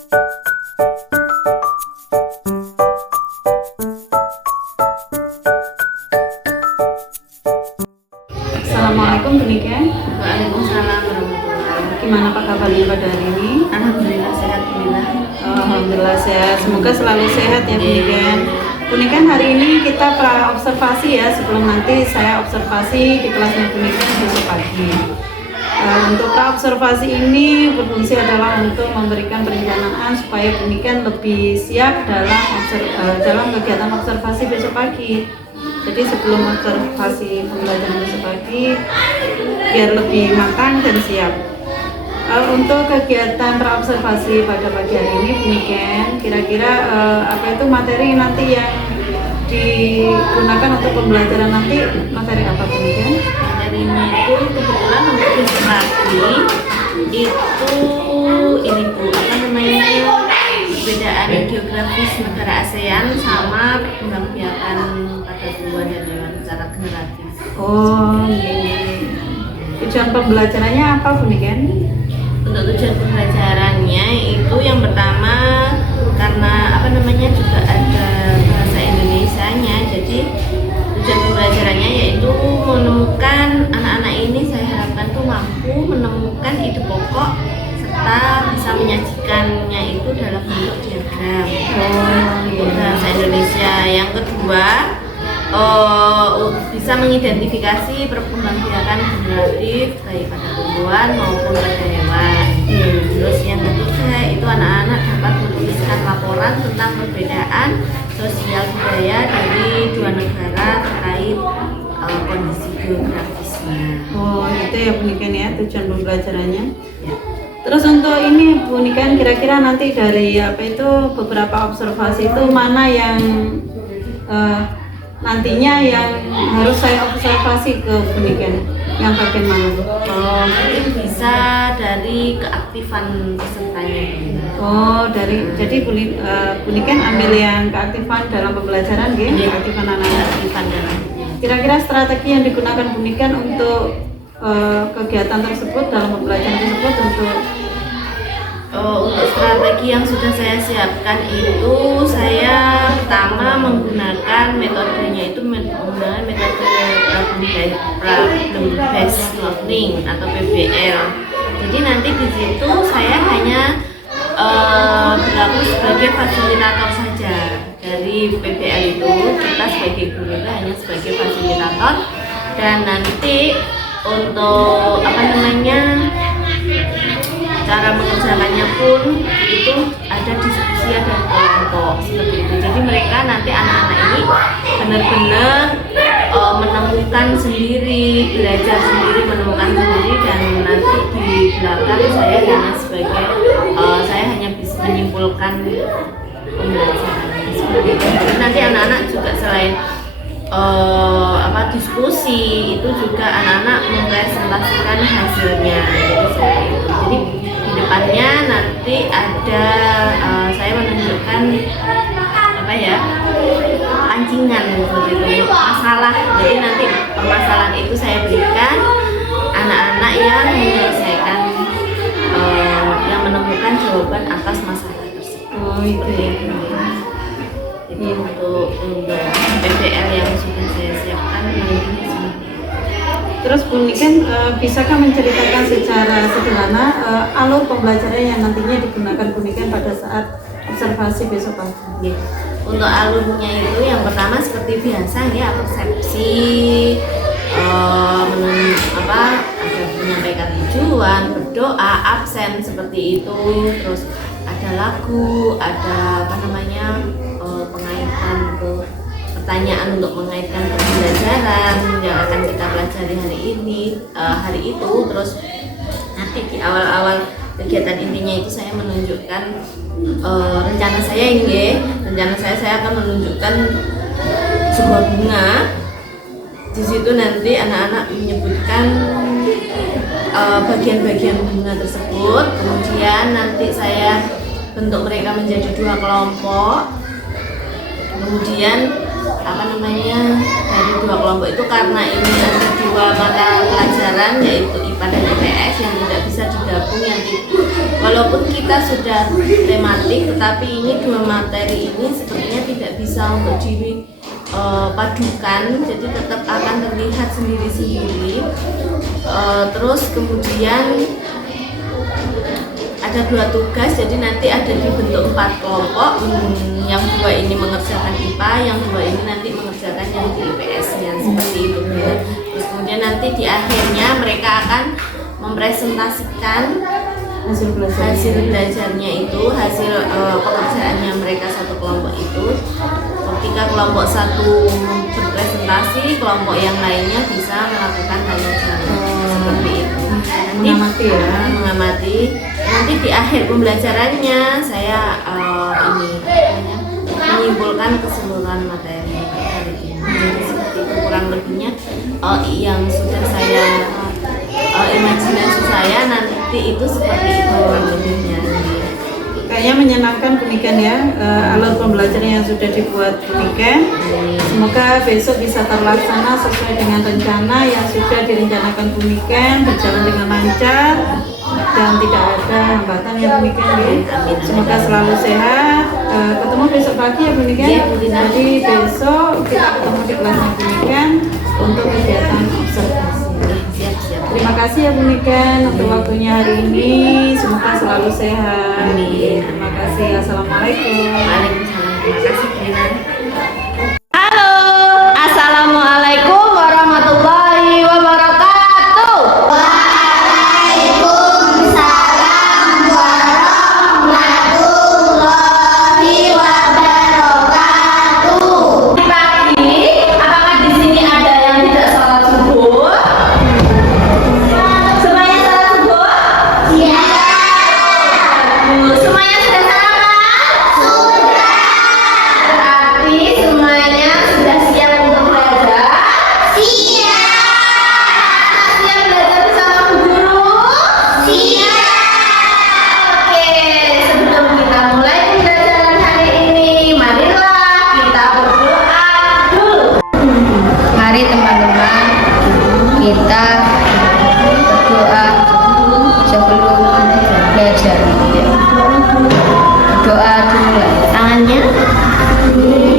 Assalamualaikum Bu Niken. Waalaikumsalam warahmatullahi wabarakatuh. Gimana Pak kabarnya pada hari ini? Alhamdulillah sehat, Alhamdulillah sehat. Semoga selalu sehat ya Bu Niken. Bu Niken, hari ini kita pra observasi ya, sebelum nanti saya observasi di kelasnya Bu Niken besok pagi. Untuk pra observasi ini berfungsi adalah untuk memberikan perencanaan supaya Bu Niken lebih siap dalam kegiatan observasi besok pagi. Jadi sebelum observasi pembelajaran besok pagi, biar lebih matang dan siap. Untuk kegiatan praobservasi pada pagi hari ini, Bu Niken, kira-kira apa itu materi nanti yang digunakan untuk pembelajaran nanti, materi apa Bu Niken? Materinya itu kebetulan untuk besok pagi itu ini Bu, apa namanya, perbedaan geografis negara ASEAN sama perkembangbiakan pada tumbuhan dan hewan secara generatif. Oh, tujuan pembelajarannya apa Bu Niken? Untuk tujuan pembelajarannya itu yang pertama karena apa namanya juga ada bahasa Indonesianya, jadi tujuan pembelajarannya yaitu menemukan anak-anak ini, saya harapkan tuh mampu menemukan ide pokok serta bisa menyajikannya itu dalam bentuk diagram. Untuk bahasa Indonesia. Yang kedua, bisa mengidentifikasi perkembangbiakan generatif baik pada tumbuhan maupun pada hewan. Terus yang ketiga itu anak-anak dapat menuliskan laporan tentang perbedaan sosial budaya dari dua negara terkait kondisi geografisnya. Oh, itu ya Bu Niken ya, tujuan pembelajarannya. Ya. Terus untuk ini Bu Niken, kira-kira nanti dari apa itu beberapa observasi itu mana yang nantinya yang harus saya observasi ke Bu Niken, yang bagian mana Bu? Mungkin bisa dari keaktifan pesertanya. Jadi Bu Niken ambil yang keaktifan dalam pembelajaran gitu, keaktifan anak-anak. Keaktifan dalam. Kira-kira strategi yang digunakan Bu Niken untuk kegiatan tersebut dalam pembelajaran tersebut untuk strategi yang sudah saya siapkan itu saya pertama menggunakan metodenya itu menggunakan metode problem based learning atau PBL. Jadi nanti di situ saya hanya berlaku sebagai fasilitator saja dari PBL itu. Kita sebagai guru itu hanya sebagai fasilitator, dan nanti untuk apa namanya cara mengerjakannya pun itu ada diskusi, ada kelompok seperti itu. Jadi mereka nanti anak-anak ini benar-benar menemukan sendiri, belajar sendiri, menemukan sendiri, dan nanti di belakang saya hanya sebagai saya hanya bisa menyimpulkan pembelajarannya seperti itu. Jadi nanti anak-anak juga selain diskusi itu juga anak-anak mempresentasikan hasilnya. Jadi seperti itu. Jadi di depannya nanti ada saya menunjukkan pancingan begitu, masalah. Jadi nanti permasalahan itu saya berikan anak-anak yang menyelesaikan yang menemukan jawaban atas masalah tersebut. Oh itu ya. Itu untuk PBL yang sudah saya siapkan nanti. Terus Bu Niken, bisakah menceritakan secara sederhana alur pembelajaran yang nantinya digunakan Bu Niken pada saat observasi besok pagi? Untuk alurnya itu yang pertama seperti biasa ya, persepsi, ada menyampaikan tujuan, berdoa, absen seperti itu, terus ada lagu, ada pengaitan ke pertanyaan untuk mengaitkan pembelajaran yang akan kita pelajari hari itu. Terus nanti di awal-awal kegiatan intinya itu saya menunjukkan rencana saya akan menunjukkan sebuah bunga. Di situ nanti anak-anak menyebutkan bagian-bagian bunga tersebut, kemudian nanti saya bentuk mereka menjadi dua kelompok. Kemudian dari dua kelompok itu, karena ini ada dua mata pelajaran yaitu IPA dan IPS yang tidak bisa digabung, yang walaupun kita sudah tematik, tetapi ini dua materi ini sepertinya tidak bisa untuk dipadukan, jadi tetap akan terlihat sendiri-sendiri. Terus kemudian ada dua tugas, jadi nanti ada dibentuk 4 kelompok. Yang 2 ini mengerjakan IPA, yang 2 ini nanti mengerjakan yang di IPS-nya, seperti itu. Terus kemudian nanti di akhirnya mereka akan mempresentasikan hasil belajarnya itu, hasil pekerjaannya mereka satu kelompok itu. Ketika kelompok satu berpresentasi, kelompok yang lainnya bisa melakukan hal yang sama, seperti itu. Mengamati ya. Mengamati. Nanti di akhir pembelajarannya saya menyimpulkan keseluruhan materi hari ini. Jadi seperti itu kurang lebihnya yang sudah saya imajinasi saya nanti itu seperti itu kurang lebihnya. Kayaknya menyenangkan Puniken ya, alur pembelajaran yang sudah dibuat Puniken. Semoga besok bisa terlaksana sesuai dengan rencana yang sudah direncanakan Puniken, berjalan dengan lancar dan tidak ada hambatan ya Puniken. Semoga selalu sehat. Ketemu besok pagi ya Puniken. Jadi besok kita ketemu di kelasnya Puniken untuk kegiatan observasi. Terima kasih ya Puniken untuk waktunya hari ini. Semoga selalu sehat. Amin. Terima kasih. Assalamualaikum. Waalaikumsalam. Terima kasih Brina. Halo, assalamualaikum warahmatullahi wabarakatuh. Waalaikumsalam warahmatullahi wabarakatuh. Pagi, apakah di sini ada yang tidak sholat subuh? Semuanya sholat subuh? Iya. Semuanya sudah sarapan? Sudah. Berarti semuanya sudah siap untuk belajar? Siap. Siap belajar bersama Bu Guru? Siap. Oke, sebelum kita mulai pembelajaran hari ini, marilah kita berdoa dulu. Mari teman-teman, kita berdoa sebelum belajar. Doa dulu, tangannya. Amin.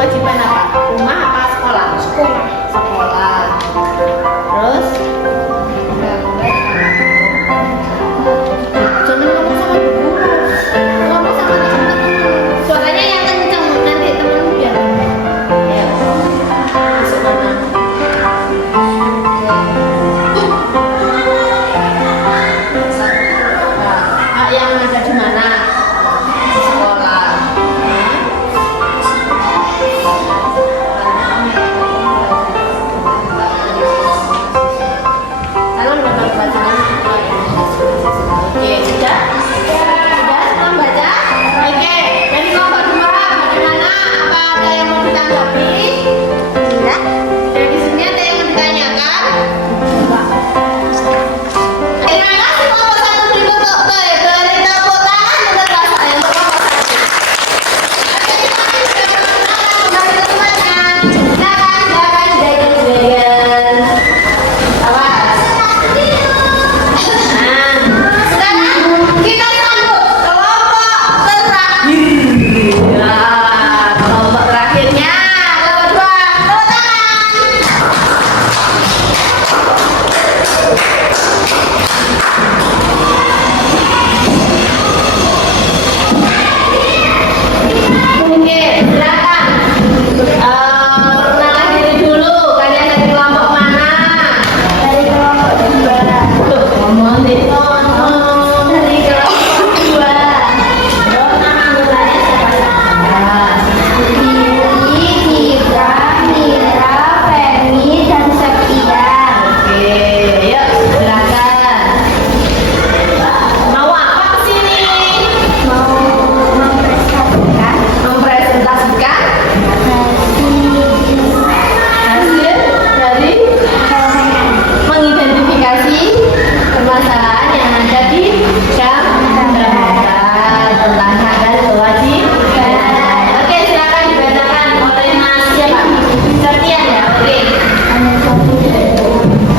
kewajiban apa? Rumah apa sekolah? Sekolah. Sekolah. Terus jangan ngomong sama guru. Ngomong sama teman-teman. Suaranya yang kencang nanti temen biar. Ya. Masuk mana? Hak yang ada di mana? Di sekolah. Kalau mendapat pelajaran oke, sudah? Sudah semua baca? Oke, dari kelompok 2 bagaimana? Apa ada yang mau ditanggapi? Tidak. Dari sini ada yang mau ditanyakan? Terima kasih kelompok 1 berikut dari tepuk tangan untuk kelas saya untuk kelompok 1. Oke, kita sudah mengenal kembali ke temannya. Silakan jaga-jaga. Awas. Sekarang kita sambut kelompok terakhir. Nah, kelompok terakhirnya Kelompok 2, tepuk tangan. oke, silakan. Perkenalan diri dulu. Kalian dari kelompok mana? Dari kelompok 2. Tuh, ngomong deh. Dari kelompok 2. Terus nama anggotanya siapa? Billy, Gibra, Mira, Femi, dan Septian. Oke, yuk silakan. Mau apa kesini? Mau mempresentasikan Mempresentasikan hasil dari mengidentifikasi permasalahan yang ada di gambar tentang hak dan kewajiban. Oke, silakan dibacakan oleh Mas siapa? Septian ya, oke.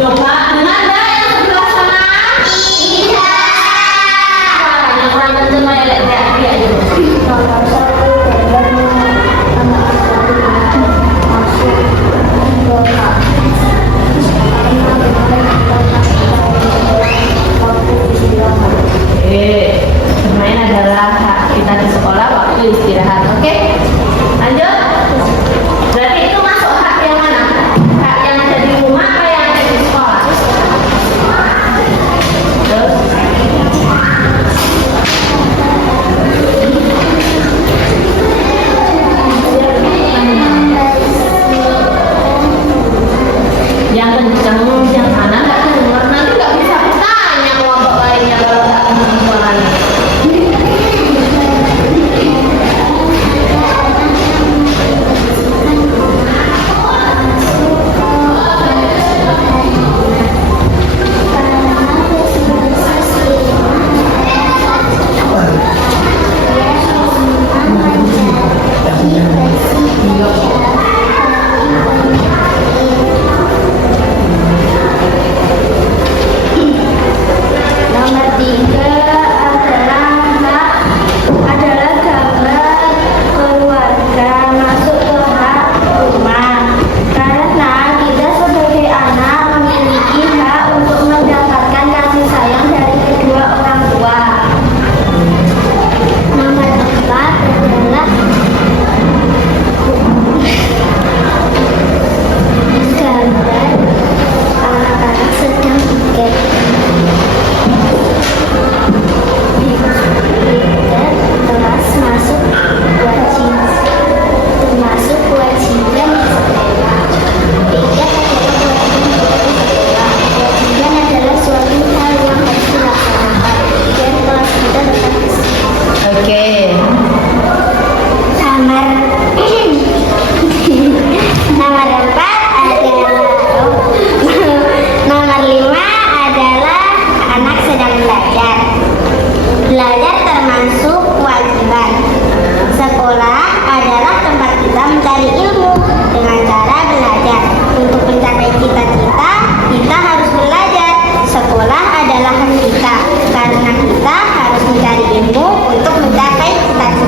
Coba dengar nggak yang sebelah sana? Iya. Suaranya kurang kenceng kayak teriak-teriak gitu. Nomor 1 Bermain adalah hak kita di sekolah waktu istirahat. Oke, lanjut. Berarti itu masuk hak yang mana? Hak yang ada di rumah apa yang ada di sekolah? Terus? Yang kenceng, yang mana nggak kedengar, nanti nggak bisa tanya kelompok lainnya kalau nggak kenceng suaranya. Nomor 3 adalah gambar keluarga masuk ke hak rumah. Karena kita sebagai anak memiliki hak untuk mendapatkan kasih sayang dari kedua orang tua. Nomor 4 adalah gambar anak-anak sedang tiket. Kelas masuk kewajiban di sekolah. Kewajiban adalah suatu hal yang harus dilaksanakan dan kelas kita tetap Oke. Nomor 4 adalah nomor 5 adalah anak sedang belajar. Belajar termasuk kewajiban. Sekolah adalah tempat kita mencari ilmu dengan cara belajar. Untuk mencapai cita-cita, kita harus belajar. Sekolah adalah hak kita karena kita harus mencari ilmu untuk mencapai cita-cita.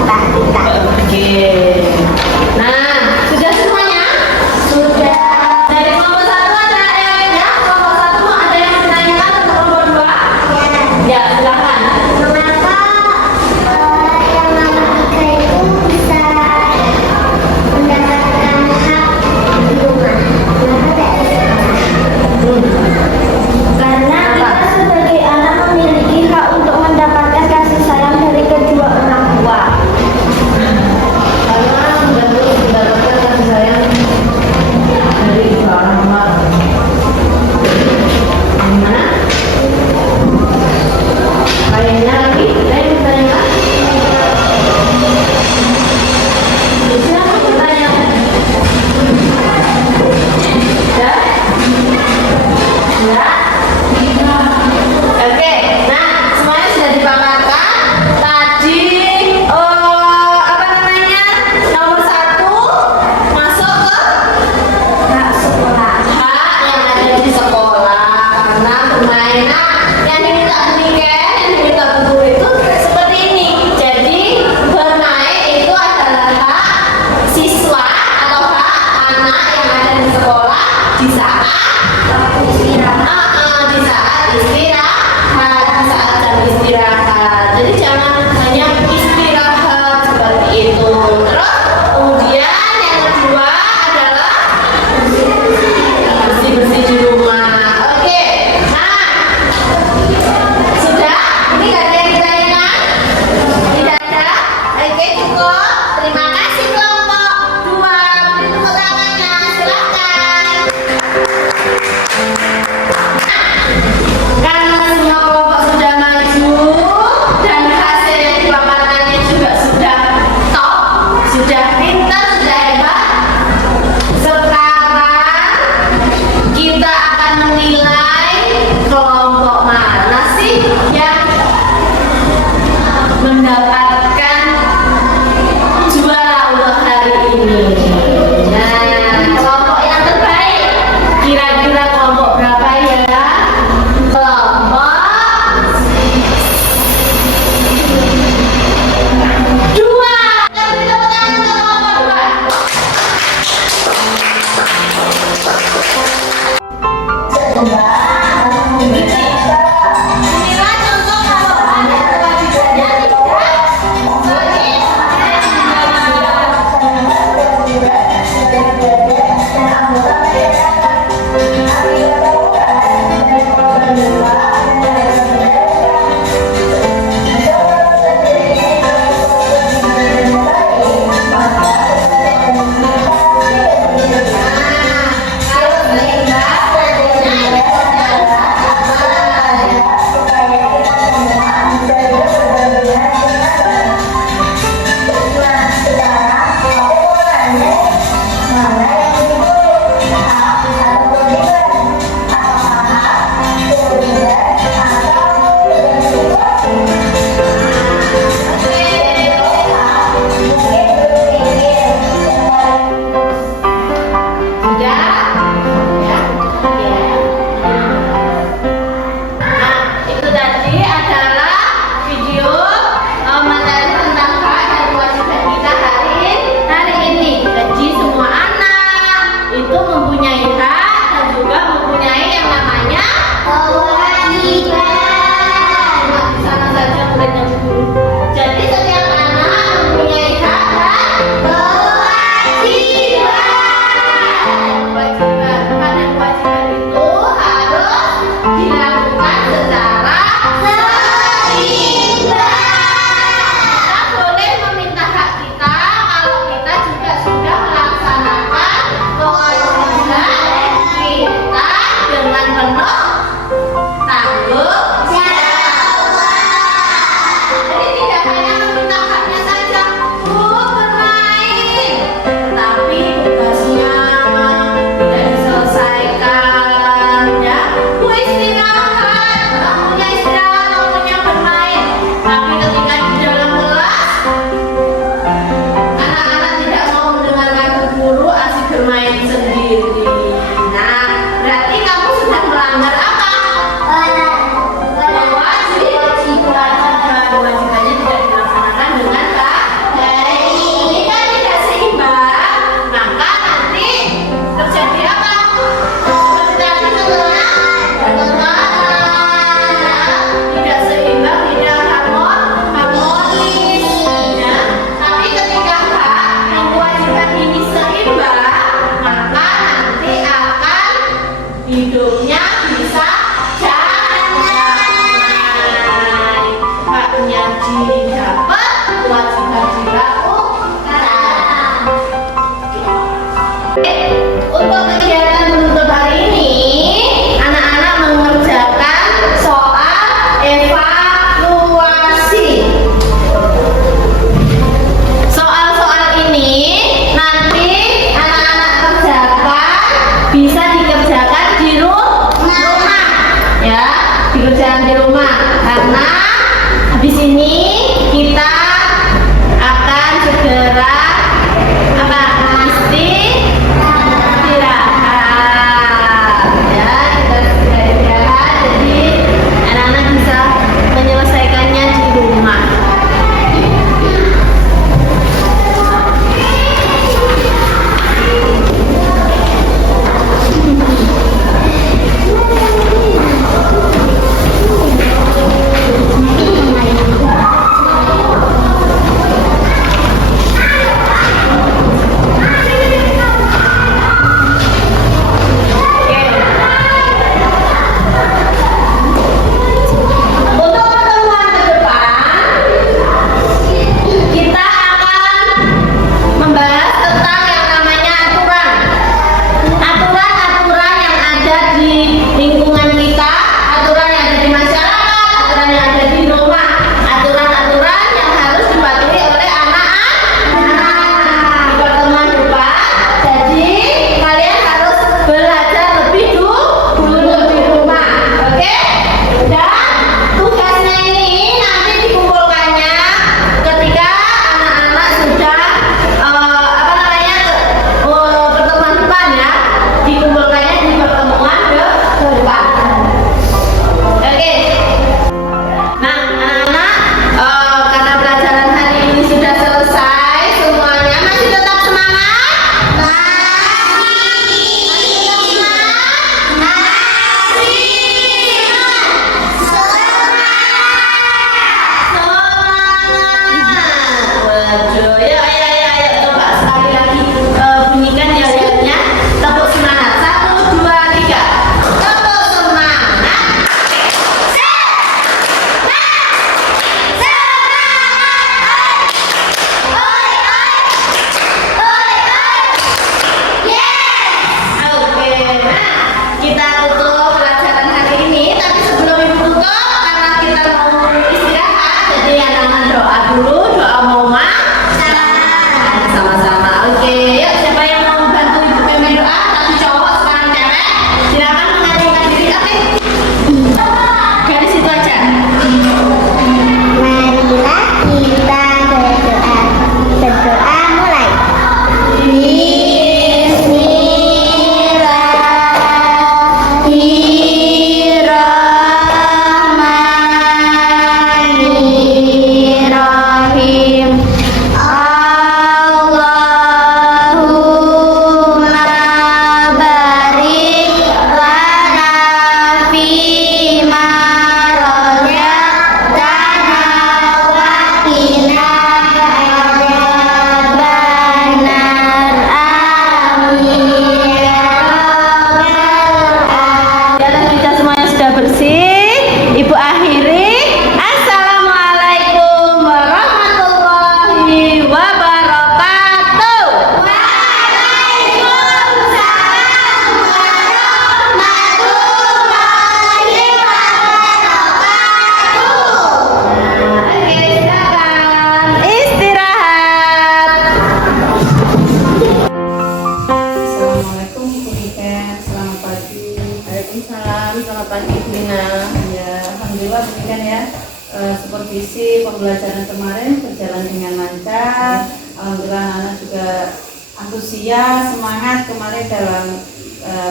supervisi pembelajaran kemarin berjalan dengan lancar. Alhamdulillah anak juga antusias, semangat kemarin dalam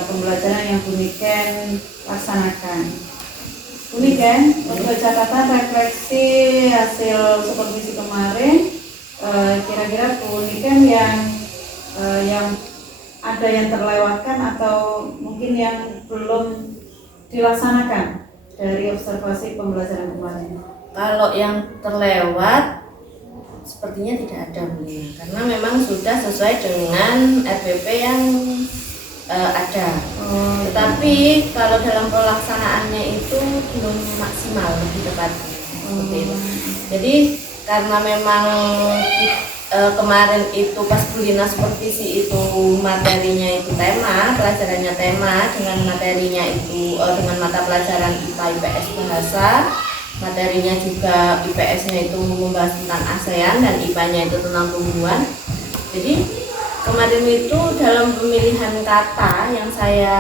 pembelajaran yang Bu Niken laksanakan. Bu Niken, untuk catatan refleksi hasil supervisi kemarin, kira-kira Bu Niken yang ada yang terlewatkan atau mungkin yang belum dilaksanakan dari observasi pembelajaran kemarin? Kalau yang terlewat sepertinya tidak ada, Bu, karena memang sudah sesuai dengan RPP yang ada. Tetapi kalau dalam pelaksanaannya itu belum maksimal, lebih tepatnya seperti itu. Jadi karena memang kemarin itu pas Bulina supervisi itu materinya itu tema, pelajarannya tema, dengan materinya itu dengan mata pelajaran IPA IPS bahasa, materinya juga IPS-nya itu membahas tentang ASEAN dan IPA-nya itu tentang tumbuhan. Jadi kemarin itu dalam pemilihan kata yang saya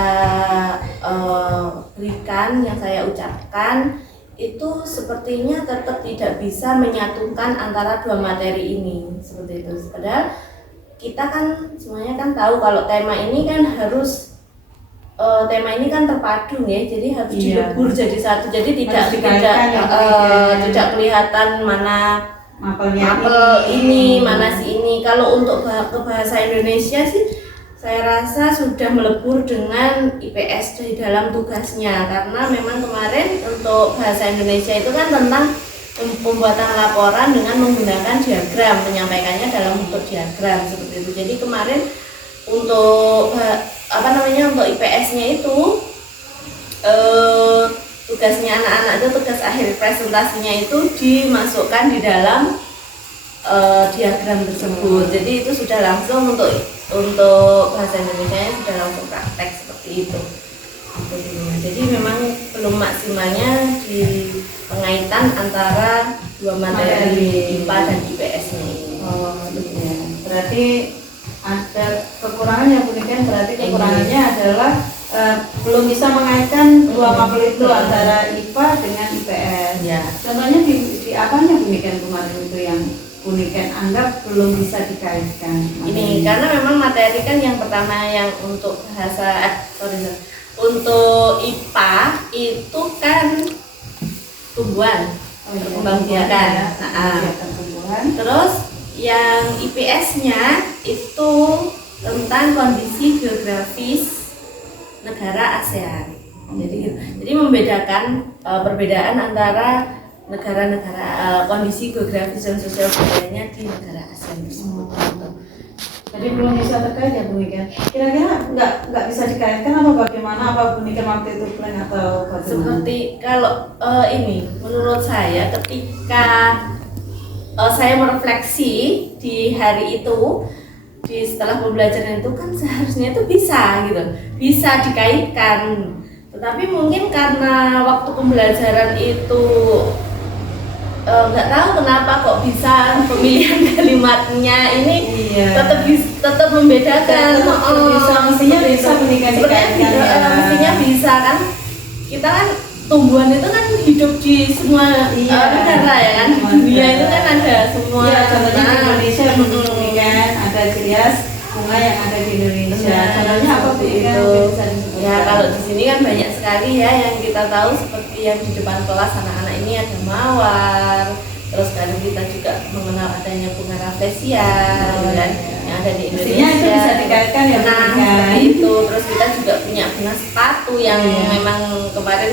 berikan, yang saya ucapkan, itu sepertinya tetap tidak bisa menyatukan antara dua materi ini, seperti itu. Padahal kita kan semuanya kan tahu kalau tema ini kan harus tema ini kan terpadu ya, jadi harus dilebur jadi satu, jadi tidak kelihatan mana mapel ini, mana si ini. Kalau untuk ke bahasa Indonesia sih saya rasa sudah melebur dengan IPS di dalam tugasnya, karena memang kemarin untuk bahasa Indonesia itu kan tentang pembuatan laporan dengan menggunakan diagram, menyampaikannya dalam bentuk diagram seperti itu. Jadi kemarin untuk untuk IPS-nya itu tugasnya anak-anak itu, tugas akhir presentasinya itu dimasukkan di dalam diagram tersebut. Jadi itu sudah langsung untuk bahasa Indonesia sudah langsung praktek seperti itu. Jadi memang belum maksimalnya di pengaitan antara dua materi IPA dan IPS-nya ini. Ya. Berarti ada kekurangan yang demikian, berarti kekurangannya adalah belum bisa mengaitkan dua mapel itu antara IPA dengan IPS. Ya. Contohnya di apanya demikian kemarin itu yang Niken anggap belum bisa dikaitkan? Ini karena memang materi kan yang pertama yang untuk bahasa untuk IPA itu kan tumbuhan, perkembangbiakan. Terus yang IPS-nya itu tentang kondisi geografis negara ASEAN. Jadi membedakan perbedaan antara negara-negara kondisi geografis dan sosial budayanya di negara ASEAN tersebut. Jadi belum bisa terkait ya Bu Niken. Kira-kira nggak bisa dikaitkan atau bagaimana? Apa Bu Niken waktu itu plan atau bagaimana? Seperti kalau ini menurut saya ketika saya merefleksi di hari itu, setelah pembelajaran itu kan seharusnya itu bisa dikaitkan. Tetapi mungkin karena waktu pembelajaran itu nggak tahu kenapa kok bisa pemilihan kalimatnya ini tetap membedakan. Mestinya bisa mestinya bisa kan. Kita kan tumbuhan itu kan hidup di semua negara ya kan, di dunia itu kan ada semua. Contohnya di Indonesia kan ada ciri khas bunga yang ada di Indonesia. Contohnya apa itu? Ya kalau di sini kan banyak sekali ya yang kita tahu, seperti yang di depan kelas anak-anak ini ada mawar. Terus kadang kita juga mengenal adanya bunga rafflesia yang ada di Indonesia. Itu bisa dikaitkan ya, seperti itu. Terus kita juga punya bunga sepatu yang memang kemarin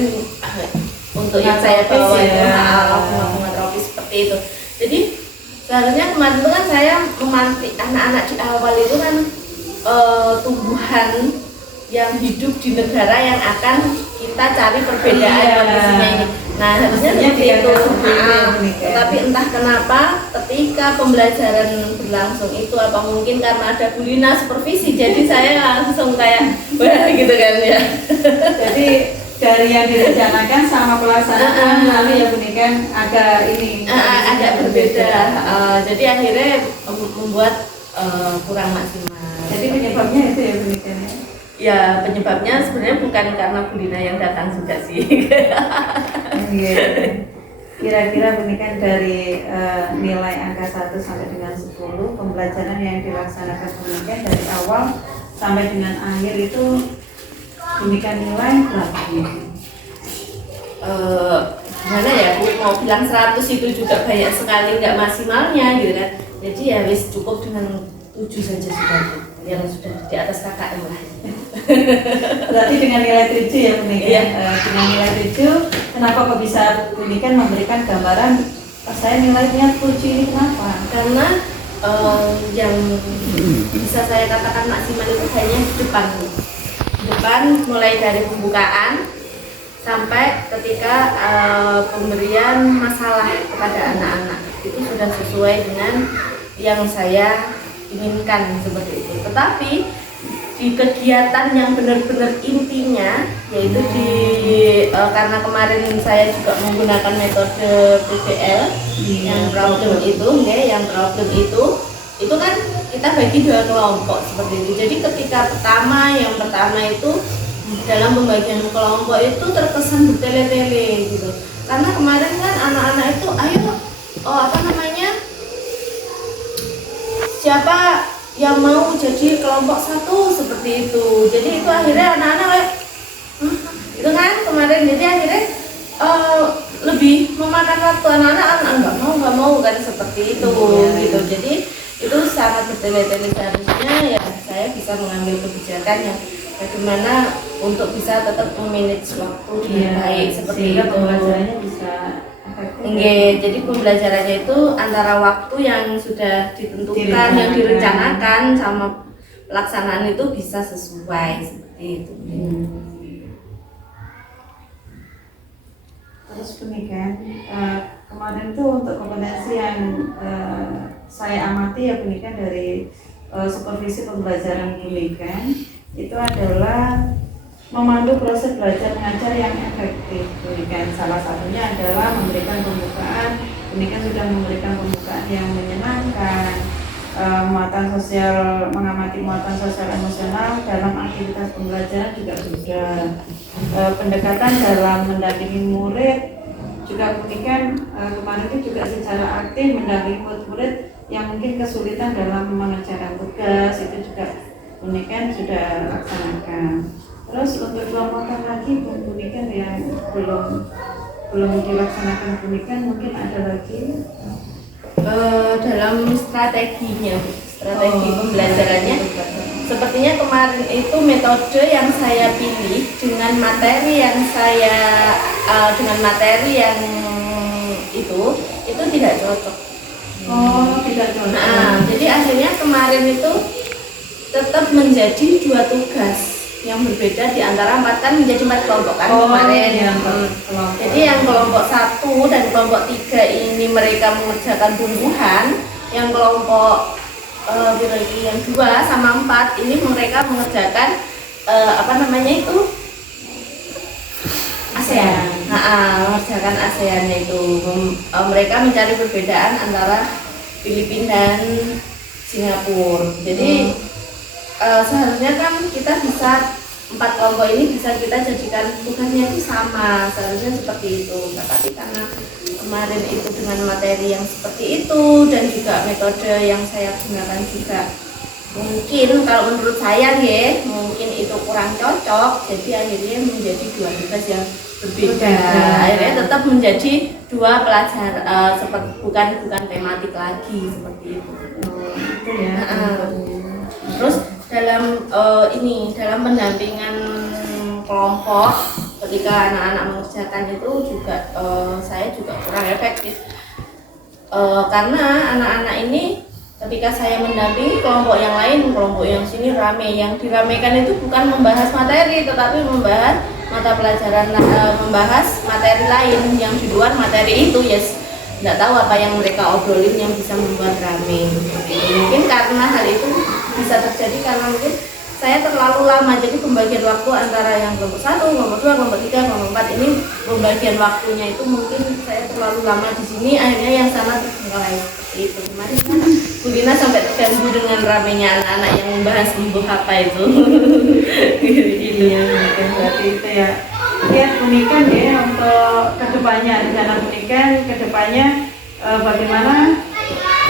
untuk yang saya bawa itu bunga tropis seperti itu. Jadi seharusnya kemarin itu kan saya memantik anak-anak di awal itu kan tumbuhan yang hidup di negara yang akan kita cari perbedaan kondisinya ini. Nah harusnya seperti itu. Tetapi entah kenapa ketika pembelajaran berlangsung itu, apa mungkin karena ada Bulina supervisi, jadi saya langsung kayak wah gitu kan ya. Jadi dari yang direncanakan sama pelaksanaan lalu ya Bu Niken agak berbeda. Jadi akhirnya membuat kurang maksimal. Jadi penyebabnya itu ya Bu Niken ya? Ya penyebabnya sebenarnya bukan karena Bulina yang datang juga sih. kira-kira pendidikan dari nilai angka 1 sampai dengan 10, pembelajaran yang dilaksanakan pendidikan dari awal sampai dengan akhir itu pendidikan nilai berapa? Gimana ya, aku mau bilang 100 itu juga banyak sekali nggak maksimalnya gitu kan. Jadi ya wis cukup dengan 7 saja sudah, yang sudah di atas KKM lah. Berarti dengan nilai 7 ya pendidikan. Iya. Dengan nilai 7, kenapa kok bisa pendidikan memberikan gambaran saya nilainya 7 ini kenapa? Karena yang bisa saya katakan maksimal itu hanya di depan mulai dari pembukaan sampai ketika pemberian masalah kepada anak-anak itu sudah sesuai dengan yang saya inginkan seperti itu. Tetapi di kegiatan yang benar-benar intinya, yaitu karena kemarin saya juga menggunakan metode PBL yang problem itu kan kita bagi 2 kelompok seperti itu. Jadi ketika yang pertama itu dalam pembagian kelompok itu terkesan bertele-tele gitu. Karena kemarin kan anak-anak itu siapa yang mau jadi kelompok 1 seperti itu. Jadi itu akhirnya anak-anak kayak itu kan kemarin, jadi akhirnya lebih memakan waktu anak-anak nggak mau kan seperti itu gitu. Jadi itu sangat bertele-tele. Seharusnya ya saya bisa mengambil kebijakan yang bagaimana untuk bisa tetap memanage waktu dengan baik seperti sehingga itu. pembelajarannya bisa efektif. Jadi pembelajarannya itu antara waktu yang sudah ditentukan, yang direncanakan sama pelaksanaan itu bisa sesuai seperti itu. Terus pendidikan kemarin tuh untuk kompetensi yang saya amati ya pendidikan dari supervisi pembelajaran pendidikan itu adalah memandu proses belajar mengajar yang efektif. Pendidikan salah satunya adalah memberikan pembukaan. Pendidikan sudah memberikan pembukaan yang menyenangkan, mengamati muatan sosial emosional dalam aktivitas pembelajaran juga sudah. Pendekatan dalam mendampingi murid juga pendidikan kemarin itu juga secara aktif mendampingi murid yang mungkin kesulitan dalam mengerjakan tugas, itu juga pendidikan sudah laksanakan. Terus untuk kelompok lagi pendidikan yang belum dilaksanakan pendidikan mungkin ada lagi dalam strategi pembelajarannya. Sepertinya kemarin itu metode yang saya pilih dengan materi yang itu tidak cocok. Tidak cocok. Nah, jadi akhirnya kemarin itu tetap menjadi 2 tugas yang berbeda di antara 4, kan menjadi 4 kelompok kan kemarin. Iya, Jadi yang kelompok 1 dan kelompok 3 ini mereka mengerjakan tumbuhan, yang kelompok yang 2 sama 4 ini mereka mengerjakan ASEAN. Mengerjakan ASEAN itu mereka mencari perbedaan antara Filipina dan Singapura. Jadi seharusnya kan kita bisa 4 kelompok ini bisa kita jadikan tugasnya itu sama, seharusnya seperti itu. Tapi karena kemarin itu dengan materi yang seperti itu dan juga metode yang saya gunakan juga mungkin kalau menurut saya ya mungkin itu kurang cocok, jadi akhirnya menjadi 2 tugas yang berbeda. Akhirnya tetap menjadi 2 pelajaran bukan tematik lagi seperti itu. Itu ya. Terus dalam pendampingan kelompok ketika anak-anak mengerjakan itu juga saya juga kurang efektif karena anak-anak ini ketika saya mendampingi kelompok yang lain, kelompok yang sini rame, yang diramekan itu bukan membahas materi tetapi membahas mata pelajaran, membahas materi lain yang di luar materi itu. Nggak tahu apa yang mereka obrolin yang bisa membuat rame. Mungkin karena hal itu bisa terjadi karena mungkin saya terlalu lama, jadi pembagian waktu antara yang kelompok 1, kelompok 2, kelompok 3, kelompok 4 ini pembagian waktunya itu mungkin saya terlalu lama di sini, akhirnya yang sama terbengkalai seperti itu. Kemarin kan Bu Lina sampai terganggu dengan ramenya anak-anak yang membahas ibu apa itu. Iya, mungkin berarti itu ya lihat Punikan ya untuk kedepannya, rencana Punikan kedepannya bagaimana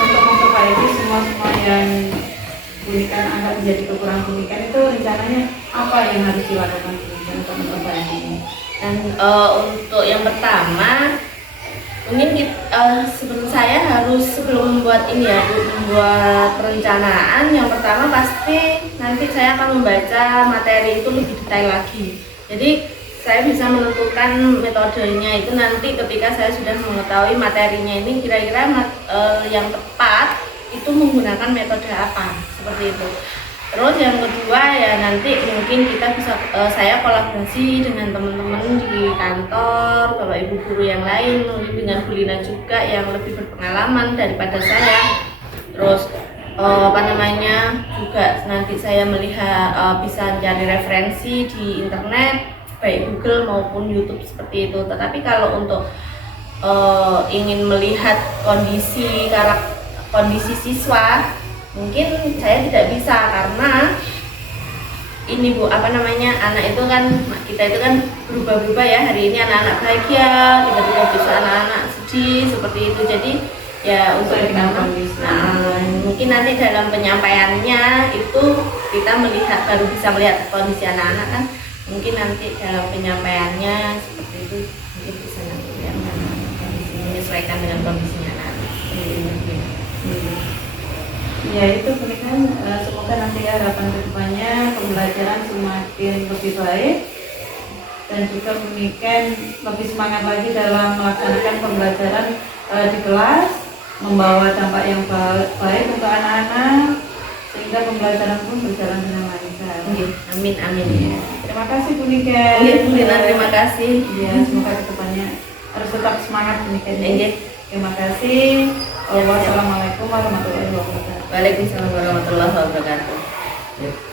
untuk memperbaiki semua yang Punikan anggap menjadi kekurangan Punikan, itu rencananya apa yang harus dilakukan Punikan untuk memperbaiki ini? Dan untuk yang pertama mungkin sebelum saya harus membuat ini ya Bu, membuat perencanaan. Yang pertama pasti nanti saya akan membaca materi itu lebih detail lagi. Jadi saya bisa menentukan metodenya itu nanti ketika saya sudah mengetahui materinya ini kira-kira yang tepat itu menggunakan metode apa, seperti itu. Terus yang kedua ya nanti mungkin kita bisa saya kolaborasi dengan teman-teman di kantor, bapak ibu guru yang lain, mungkin dengan Bu Lina juga yang lebih berpengalaman daripada saya. Terus juga nanti saya melihat bisa mencari referensi di internet baik Google maupun YouTube seperti itu. Tetapi kalau untuk ingin melihat kondisi siswa mungkin saya tidak bisa, karena ini Bu, anak itu kan, kita itu kan berubah-ubah ya, hari ini anak-anak bahagia, tiba-tiba besok anak-anak sedih, seperti itu. Jadi ya untuk mungkin nanti dalam penyampaiannya itu kita baru bisa melihat kondisi anak-anak kan, mungkin nanti dalam penyampaiannya seperti itu mungkin bisa nanti ya, menyesuaikan dengan kondisinya anak-anak. Ya itu Punikan, semoga nanti harapan kedepannya pembelajaran semakin lebih baik dan juga Punikan lebih semangat lagi dalam melaksanakan pembelajaran di kelas, membawa dampak yang baik untuk anak-anak sehingga pembelajaran pun berjalan dengan lancar. Amin amin. Terima kasih Punikan. Bu Lina, terima kasih. Ya, semoga kedepannya harus tetap semangat Punikan. Terima kasih. Wassalamualaikum warahmatullahi wabarakatuh. Waalaikumsalam warahmatullahi wabarakatuh.